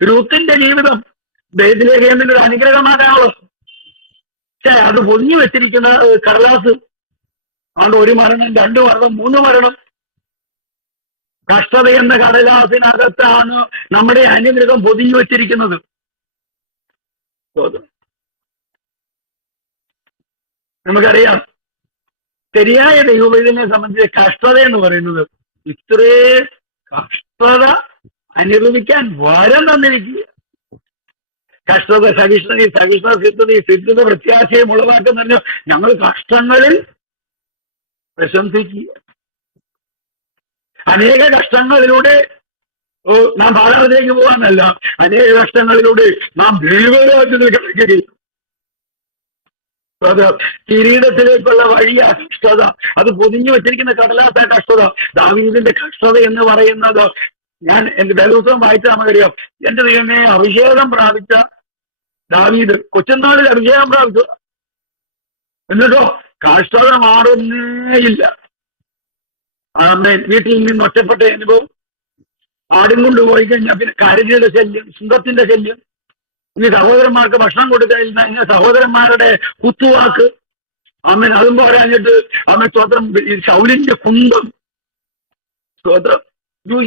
രൂത്തിന്റെ ജീവിതം ബേത്ലേഹേമിന്റെ ഒരു അനുഗ്രഹമാകാനുള്ളത്. പക്ഷെ അത് പൊതിഞ്ഞു വെച്ചിരിക്കുന്ന കടലാസ് ആണ്. 1 മരണം, 2 മരണം, 3 മരണം. കഷ്ടത എന്ന കടലാസിനകത്താണ് നമ്മുടെ അനുഗ്രഹം പൊതിഞ്ഞു വെച്ചിരിക്കുന്നത്. നമുക്കറിയാം, ശരിയായ ദൈവവേദനയെ സംബന്ധിച്ച് കഷ്ടത എന്ന് പറയുന്നത് ഇത്രേ കഷ്ടത അനുഭവിക്കാൻ വരം തന്നിരിക്കുക. കഷ്ടത സഹിഷ്ണുത, സഹിഷ്ണുത സിദ്ധത, സിദ്ധത പ്രത്യാശയും ഉളവാക്കുന്നതിന് ഞങ്ങൾ കഷ്ടങ്ങളിൽ പ്രശംസിക്കുക. അനേക കഷ്ടങ്ങളിലൂടെ നാം പാതാളത്തിലേക്ക് പോകാനല്ല, അനേക കഷ്ടങ്ങളിലൂടെ നാം ദൈവരാജ്യത്തിൽ കിടക്കുകയും അത് കിരീടത്തിലേക്കുള്ള വഴിയാ കഷ്ടത. അത് പൊതിഞ്ഞു വെച്ചിരിക്കുന്ന കടലാസ കഷ്ടത. ദാവീദിന്റെ കഷ്ടത എന്ന് പറയുന്നത്, ഞാൻ എന്റെ ദിവസം വായിച്ച നമുക്കറിയാം. എന്റെ ദൈവമേ, അഭിഷേകം പ്രാപിച്ച ദാവീദ് കൊച്ചുനാളിൽ അഭിഷേകം പ്രാപിച്ചു, എന്നിട്ടോ കഷ്ടത മാറുന്നേയില്ല. വീട്ടിൽ നിന്ന് ഒറ്റപ്പെട്ട അനുഭവം, ആടും കൊണ്ട് പോയി കഴിഞ്ഞാൽ പിന്നെ കരടിയുടെ ശല്യം, സിംഹത്തിന്റെ ശല്യം, ഇനി സഹോദരന്മാർക്ക് ഭക്ഷണം കൊടുക്കാൻ സഹോദരന്മാരുടെ കുത്തുവാക്ക്, അതും പോരാഞ്ഞിട്ട് സ്തോത്രം ശൗലിന്റെ കുന്തം. സ്തോത്രം.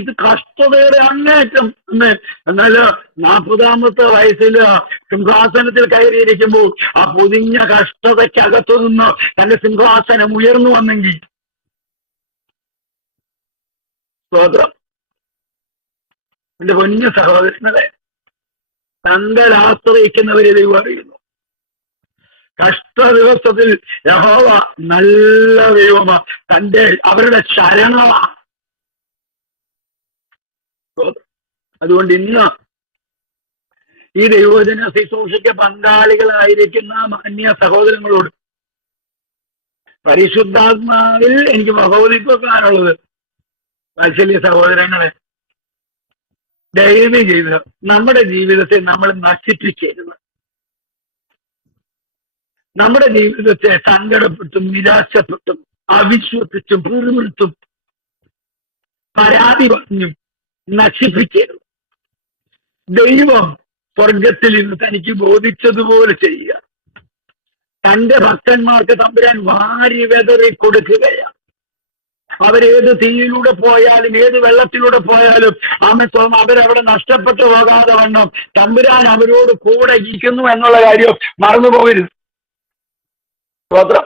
ഇത് കഷ്ടതയുടെ അങ്ങേറ്റം. എന്നാല് 40-ാമത്തെ വയസ്സിൽ സിംഹാസനത്തിൽ കയറിയിരിക്കുമ്പോൾ ആ പൊതിഞ്ഞ കഷ്ടതയ്ക്കകത്തു നിന്ന് തന്റെ സിംഹാസനം ഉയർന്നു വന്നെങ്കിൽ, സ്തോത്രം, എന്റെ പൊന്നു സഹോദരങ്ങളെ, തങ്ങൾ ആശ്രയിക്കുന്നവരെ ദൈവം അറിയുന്നു. കഷ്ട ദിവസത്തിൽ യഹോവ നല്ല ദൈവമാ, അവരുടെ ശരണമാ. അതുകൊണ്ട് ഇന്ന് ഈ ദൈവവചന ശുശ്രൂഷയ്ക്ക് പങ്കാളികളായിരിക്കുന്ന മാന്യ സഹോദരങ്ങളോട് പരിശുദ്ധാത്മാവിൽ എനിക്ക് മഹോദിപ്പെക്കാനുള്ളത് വാത്സല്യ സഹോദരങ്ങളെ, ദയവ് ചെയ്ത് നമ്മുടെ ജീവിതത്തെ നമ്മൾ നശിപ്പിക്കരുത്. നമ്മുടെ ജീവിതത്തെ സങ്കടപ്പെട്ടും നിരാശപ്പെട്ടും അവിശ്വസിച്ചും പിറുവിട്ടും പരാതി പറഞ്ഞും നശിപ്പിക്കരുത്. ദൈവം സ്വർഗത്തിൽ ഇന്ന് തനിക്ക് ബോധിച്ചതുപോലെ ചെയ്യുക. തന്റെ ഭക്തന്മാർക്ക് തമ്പുരാൻ വാരി വെതറി കൊടുക്കുകയാണ്. അവരേത് തീയിലൂടെ പോയാലും ഏത് വെള്ളത്തിലൂടെ പോയാലും അവരവിടെ നഷ്ടപ്പെട്ടു പോകാതെ വണ്ണം തമ്പുരാൻ അവരോട് കൂടെ ഇരിക്കുന്നു എന്നുള്ള കാര്യം മറന്നു പോകരുത്. സ്തോത്രം.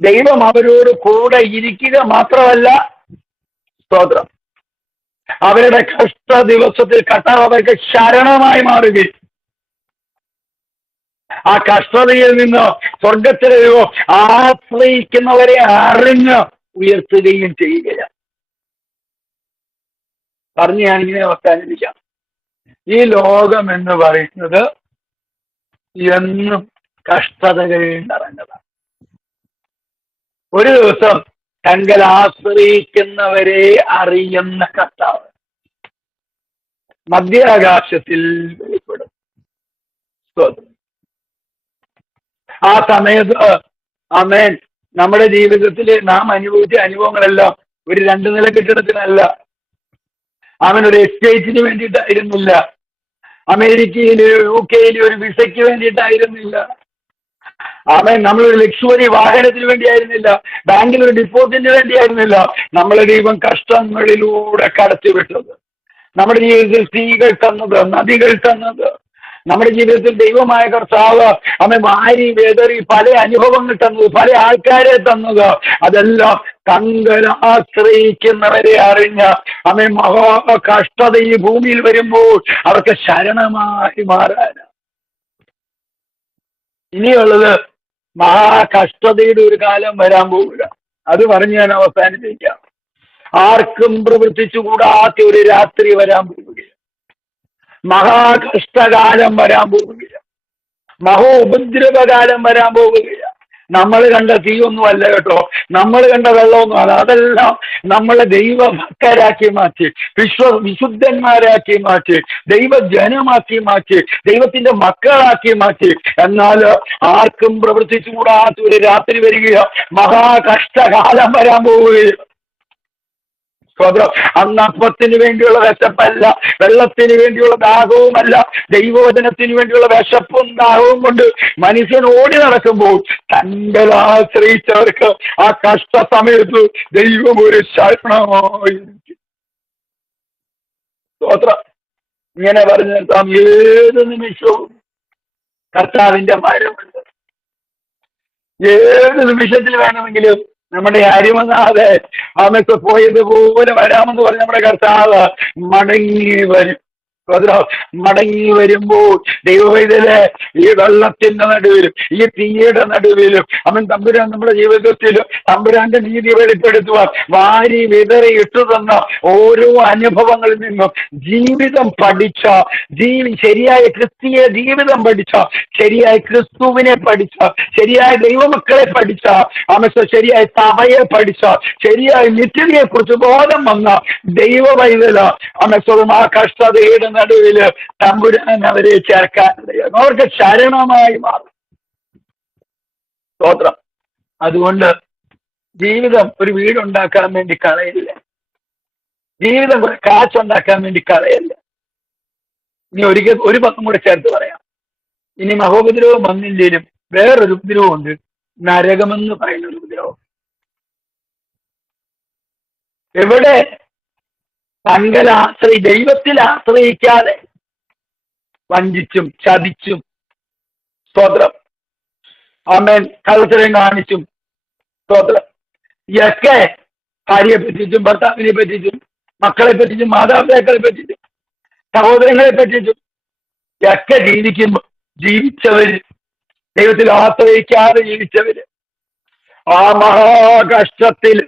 ദൈവം അവരോട് കൂടെ ഇരിക്കുക മാത്രമല്ല, സ്തോത്രം, അവരുടെ കഷ്ട ദിവസത്തിൽ കർത്താവ് അവർക്ക് ശരണമായി മാറുകയും ആ കഷ്ടതയിൽ നിന്ന് സ്വർഗത്തിലെ ആശ്രയിക്കുന്നവരെ അറിഞ്ഞ് ഉയർത്തുകയും ചെയ്യുകയാണ്. പറഞ്ഞ് ഞാനിങ്ങനെ അവസാനിപ്പിക്കാം. ഈ ലോകം എന്ന് പറയുന്നത് എന്നും കഷ്ടതകളിൽ നിറഞ്ഞതാണ്. ഒരു ദിവസം തങ്ങൾ ആശ്രയിക്കുന്നവരെ അറിയുന്ന കർത്താവ് മധ്യാകാശത്തിൽ വെളിപ്പെടും. ആ സമയത്ത് ആമേൻ നമ്മുടെ ജീവിതത്തിൽ നാം അനുഭവിച്ച അനുഭവങ്ങളെല്ലാം ഒരു 2 നില കെട്ടിടത്തിനല്ല, അവൻ ഒരു എസ്റ്റേറ്റിന് വേണ്ടിയിട്ടായിരുന്നില്ല, അമേരിക്കയിൽ UK ഒരു വിസയ്ക്ക് വേണ്ടിയിട്ടായിരുന്നില്ല, അവൻ നമ്മളൊരു ലക്ഷറി വാഹനത്തിന് വേണ്ടിയായിരുന്നില്ല, ബാങ്കിൽ ഒരു ഡിപ്പോസിറ്റിന് വേണ്ടിയായിരുന്നില്ല. നമ്മളെ ദൈവം കഷ്ടങ്ങളിലൂടെ കടത്തിവിട്ടത്, നമ്മുടെ ജീവിതത്തിൽ തീകൾ തന്നത്, നദികൾ തന്നത്, നമ്മുടെ ജീവിതത്തിൽ ദൈവമായ കർത്താവ് അവൻ വാരി വേദറി പല അനുഭവങ്ങൾ തന്നത്, പല ആൾക്കാരെ തന്നത്, അതെല്ലാം തങ്ങൾ ആശ്രയിക്കുന്നവരെ അറിഞ്ഞ അവൻ മഹാ കഷ്ടത ഈ ഭൂമിയിൽ വരുമ്പോൾ അവർക്ക് ശരണമായി മാറാൻ. ഇനിയുള്ളത് മഹാകഷ്ടതയുടെ ഒരു കാലം വരാൻ പോവുക. അത് പറഞ്ഞ് ഞാൻ അവസാനിപ്പിക്കാം. ആർക്കും പ്രവർത്തിച്ചുകൂടാത്ത ഒരു രാത്രി വരാൻ പോവുകയാണ്. മഹാകഷ്ടകാലം വരാൻ പോവുകയാണ്. മഹോപദ്രവകാലം വരാൻ പോവുകയാണ്. നമ്മൾ കണ്ട തീയൊന്നും അല്ല കേട്ടോ, നമ്മൾ കണ്ട വെള്ളമൊന്നും അല്ല. അതെല്ലാം നമ്മളെ ദൈവഭക്തരാക്കി മാറ്റി, വിശുദ്ധന്മാരാക്കി മാറ്റി, ദൈവജനമാക്കി മാറ്റി, ദൈവത്തിന്റെ മക്കളാക്കി മാറ്റി. എന്നാൽ ആർക്കും പ്രവർത്തിച്ചുകൂടാത്ത ഒരു രാത്രി വരികയോ മഹാകഷ്ടകാലം വരാൻ പോവുകയാണ്. അന്ന് അപ്പത്തിന് വേണ്ടിയുള്ള വിശപ്പല്ല, വെള്ളത്തിന് വേണ്ടിയുള്ള ദാഹവുമല്ല, ദൈവവചനത്തിന് വേണ്ടിയുള്ള വിശപ്പും ദാഹവും കൊണ്ട് മനുഷ്യൻ ഓടി നടക്കുമ്പോൾ തങ്ങൾ ആശ്രയിച്ചവർക്ക് ആ കഷ്ട സമയത്ത് ദൈവം ഒരു ശരണമായിരിക്കും. സ്തോത്രം. ഇങ്ങനെ പറഞ്ഞു നിർത്താം. ഏത് നിമിഷവും കർത്താവിന്റെ മരമുണ്ട്. ഏത് നിമിഷത്തിൽ വേണമെങ്കിലും നമ്മുടെ അരിമനാഥ് ആമത്ത് പോയതുപോലെ വരാമെന്ന് പറഞ്ഞ നമ്മുടെ കർത്താവ് മടങ്ങി വരും. മടങ്ങി വരുമ്പോൾ ദൈവവൈദ്യരെ ഈ വെള്ളത്തിന്റെ നടുവിലും ഈ തീയുടെ നടുവിലും അവൻ തമ്പുരാൻ നമ്മുടെ ജീവിതത്തിൽ തമ്പുരാന്റെ നീതി വെളിപ്പെടുത്തുവാൻ വാരി വിതറി ഇട്ടു തന്ന ഓരോ അനുഭവങ്ങളിൽ നിന്നും ജീവിതം പഠിച്ച, ശരിയായ ക്രിസ്തീയ ജീവിതം പഠിച്ച, ശരിയായ ക്രിസ്തുവിനെ പഠിച്ച, ശരിയായ ദൈവമക്കളെ പഠിച്ച, ശരിയായ സഭയെ പഠിച്ച, ശരിയായ നിത്യതയെ കുറിച്ച് ബോധം വന്ന ദൈവവൈദ്യല ആ കഷ്ടതയുടെ നടുവില് തമ്പുരാൻ അവരെ ചേർക്കാനിടയാണ്. അവർക്ക് ശരണമായി മാറും. സ്തോത്രം. അതുകൊണ്ട് ജീവിതം ഒരു വീടുണ്ടാക്കാൻ വേണ്ടി കളയില്ല, ജീവിതം കാശുണ്ടാക്കാൻ വേണ്ടി കളയല്ല. ഇനി ഒരു പക്കം കൂടെ ചേർത്ത് പറയാം. ഇനി മഹോപദ്രവം വന്നില്ലേലും വേറൊരു ഉപദ്രവം ഉണ്ട്, നരകമെന്ന് പറയുന്ന ഒരു ഉപദ്രവം. എവിടെ ദൈവത്തിൽ ആശ്രയിക്കാതെ വഞ്ചിച്ചും ചതിച്ചും, സ്തോത്രം, ആമേൻ, കള്ളത്തരം കാണിച്ചും, സ്തോത്രം, ഒക്കെ ഭാര്യയെ പറ്റിച്ചും ഭർത്താവിനെ പറ്റിച്ചും മക്കളെ പറ്റിച്ചും മാതാപിതാക്കളെ പറ്റിച്ചും സഹോദരങ്ങളെ പറ്റിച്ചും ഒക്കെ ജീവിച്ചവര്, ദൈവത്തിൽ ആശ്രയിക്കാതെ ജീവിച്ചവര് ആ മഹാകഷ്ടത്തിൽ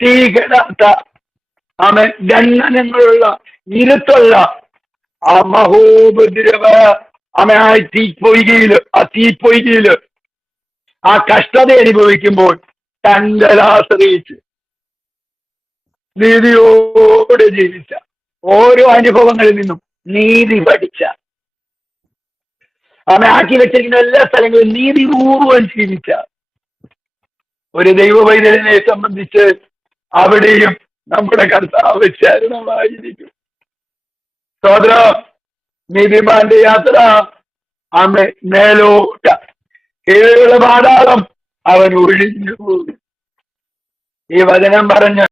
തീ കെടാത്ത ആമേൻ ദണ്ഡനങ്ങളുള്ള ഇരുത്തുള്ള ആ മഹോപദ്രവ ആ തീപ്പൊയ്കയില് ആ കഷ്ടത അനുഭവിക്കുമ്പോൾ തങ്കലാശ്രയിച്ച് നീതിയോടെ ജീവിച്ച, ഓരോ അനുഭവങ്ങളിൽ നിന്നും നീതി പഠിച്ച, അവൻ ആക്കി വെച്ചിരിക്കുന്ന എല്ലാ സ്ഥലങ്ങളിലും നീതിപൂർവം ജീവിച്ച ഒരു ദൈവവൈദ്യനെ സംബന്ധിച്ച് അവിടെയും നമ്മുടെ കർത്താവ് ശരണമായിരിക്കും. സോദര, നീതിമാന്റെ യാത്ര അമ്മ മേലോട്ട, കീഴുള്ള പാതാളം അവൻ ഒഴിഞ്ഞു പോകും. ഈ വചനം പറഞ്ഞ്